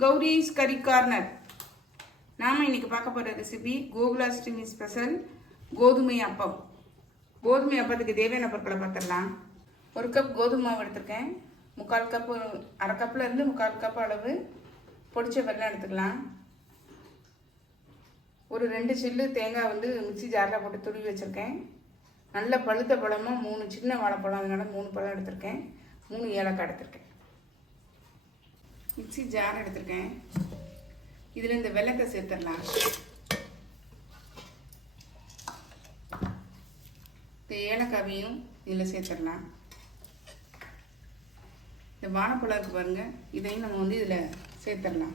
கௌரிஸ் கறி கார்னர் நாம் இன்னைக்கு பார்க்க போகிற ரெசிபி கோகுலாஷ்டமி ஸ்பெஷல் கோதுமை அப்பம். கோதுமை அப்பத்துக்கு தேவையான பொருட்களை பார்த்துடலாம். ஒரு கப் கோதுமை மாவு எடுத்திருக்கேன். முக்கால் கப்பு அரை கப்பில் இருந்து முக்கால் கப் அளவு பொடிச்ச வெல்லம் எடுத்துக்கலாம். ஒரு ரெண்டு சில்லு தேங்காய் வந்து மிக்ஸி ஜாரில் போட்டு துருவி வச்சுருக்கேன். நல்ல பழுத்த பழமாக மூணு சின்ன வாழைப்பழம் அதனால மூணு பழம் எடுத்திருக்கேன். மூணு ஏலக்காய் எடுத்திருக்கேன். மிக்ஸி ஜார் எடுத்திருக்கேன். இதில் இந்த வெள்ளத்தை சேர்த்துடலாம். இந்த ஏலக்காவையும் இதில் சேர்த்துடலாம். இந்த வாழைப்பழம் இருக்குது பாருங்கள் இதையும் நம்ம வந்து இதில் சேர்த்துடலாம்.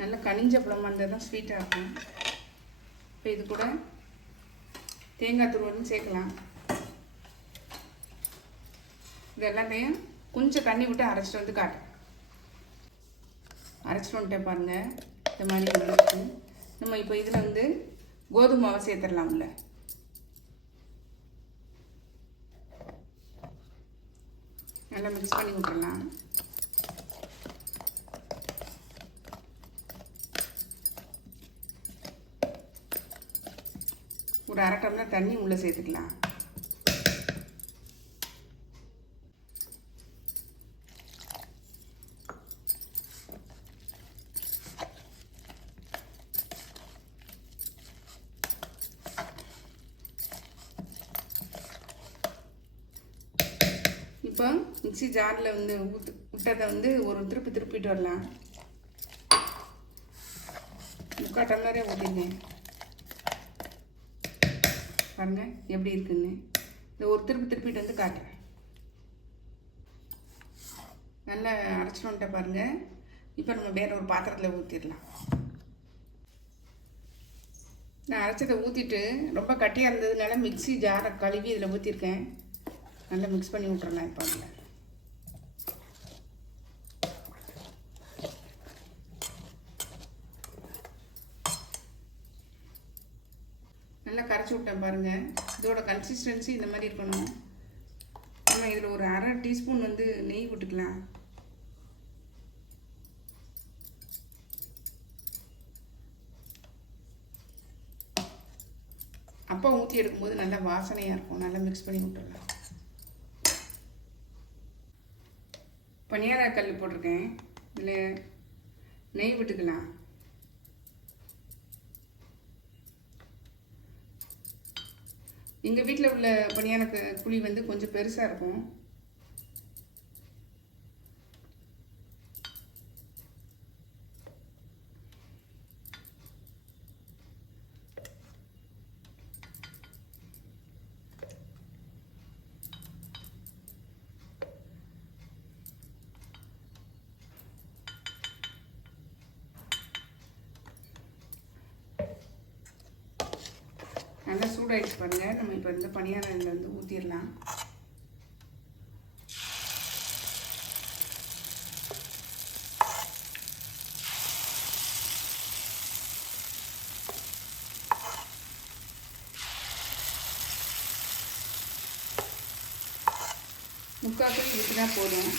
நல்ல கனிஞ்ச பழமாக இருந்தால் தான் ஸ்வீட்டாக இருக்கும். இப்போ இது கூட தேங்காய் துருவலும் சேர்க்கலாம். இது எல்லாத்தையும் கொஞ்சம் தண்ணி விட்டு அரைச்சிட்டு வந்து காட்டு. அரைச்சிட்டு வந்துட்டேன் பாருங்கள் இந்த மாதிரி நம்ம இப்போ இதில் வந்து கோதுமை மாவை சேர்த்துடலாம் உள்ள நல்லா மிக்ஸ் பண்ணி விட்டுடலாம். ஒரு அரை டம்ளர் தண்ணி உள்ளே சேர்த்துக்கலாம். இப்போ மிக்ஸி ஜாரில் வந்து ஊத்து விட்டதை வந்து ஒரு திருப்பி திருப்பிட்டு வரலாம். முக்கால் டம்ளரே ஊற்றிருக்கேன் பாருங்க எப்படி இருக்குன்னு. இந்த ஒரு திருப்பி திருப்பிட்டு வந்து காட்டுறேன். நல்லா அரைச்சிட்டு பாருங்கள் பாருங்க. இப்போ நம்ம வேற ஒரு பாத்திரத்தில் ஊற்றிடலாம் நான் அரைச்சதை ஊற்றிட்டு ரொம்ப கட்டியாக இருந்ததுனால மிக்ஸி ஜாரை கழுவி இதில் ஊற்றிருக்கேன் நல்லா மிக்ஸ் பண்ணி விட்றலாம் இப்போ. அதில் நல்லா கரைச்சி விட்டேன் பாருங்கள் இதோட கன்சிஸ்டன்சி இந்த மாதிரி இருக்கணும். நம்ம இதில் ஒரு அரை டீஸ்பூன் வந்து நெய் விட்டுக்கலாம். அப்பா ஊற்றி எடுக்கும்போது நல்லா வாசனையாக இருக்கும். நல்லா மிக்ஸ் பண்ணி விட்டுடலாம். பனியார கல் போட்டிருக்கேன். இதில் நெய் விட்டுக்கலாம். எங்கள் வீட்டில் உள்ள பணியான க- குழி வந்து கொஞ்சம் பெருசாக இருக்கும் நல்லா சூடாயிடுச்சு பாருங்க. நம்ம இப்போ வந்து பனியாரம் இதில் வந்து ஊற்றிடலாம் முக்கால் ஊற்றினா போதும்.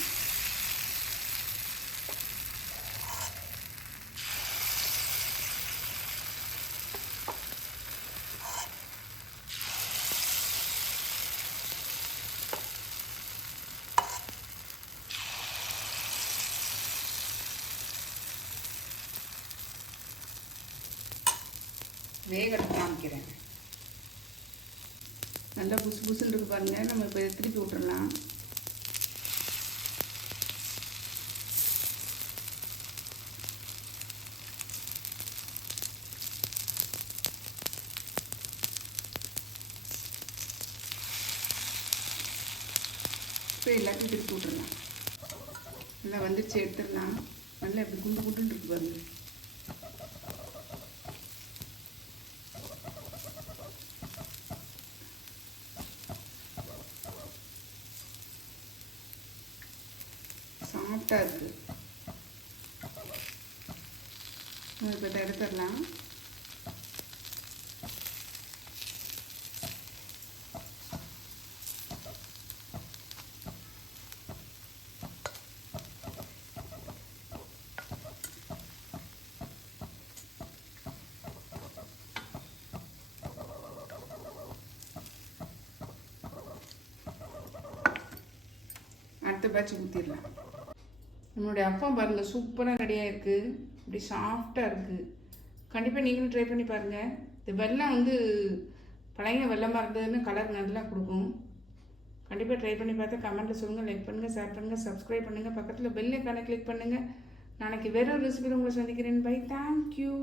வேகட்டு காமிக்கிறேன். நல்லா புசு புசுன்னு இருக்கு பாருங்க. நம்ம இப்போ திருப்பி விட்டுடலாம் இப்போ எல்லாத்தையும் திருப்பி விட்டுடலாம் நல்லா வந்துருச்சு எடுத்துடலாம். நல்லா இப்படி குண்டு குண்டுன்னு இருக்கு பாருங்க. சாஃப்டாக இருக்குது இப்போ இதை எடுத்துடலாம். அடுத்த பேட்ச் ஊற்றிடலாம் நம்மளுடைய அப்பம் பாருங்கள் சூப்பராக ரெடியாக இருக்குது இப்படி சாஃப்டாக இருக்குது கண்டிப்பாக நீங்களும் ட்ரை பண்ணி பாருங்கள் இந்த வெல்லம் வந்து பழைய வெள்ளமாக இருந்ததுன்னு கலர் நல்லா கொடுக்கும். கண்டிப்பாக ட்ரை பண்ணி பார்த்து கமெண்ட்டில் சொல்லுங்கள் லைக் பண்ணுங்கள் ஷேர் பண்ணுங்கள் சப்ஸ்கிரைப் பண்ணுங்கள் பக்கத்தில் பெல் ஐக்கானை கிளிக் பண்ணுங்கள் நாளைக்கு வேற ஒரு ரெசிபியில் உங்களை சந்திக்கிறேன். By thank you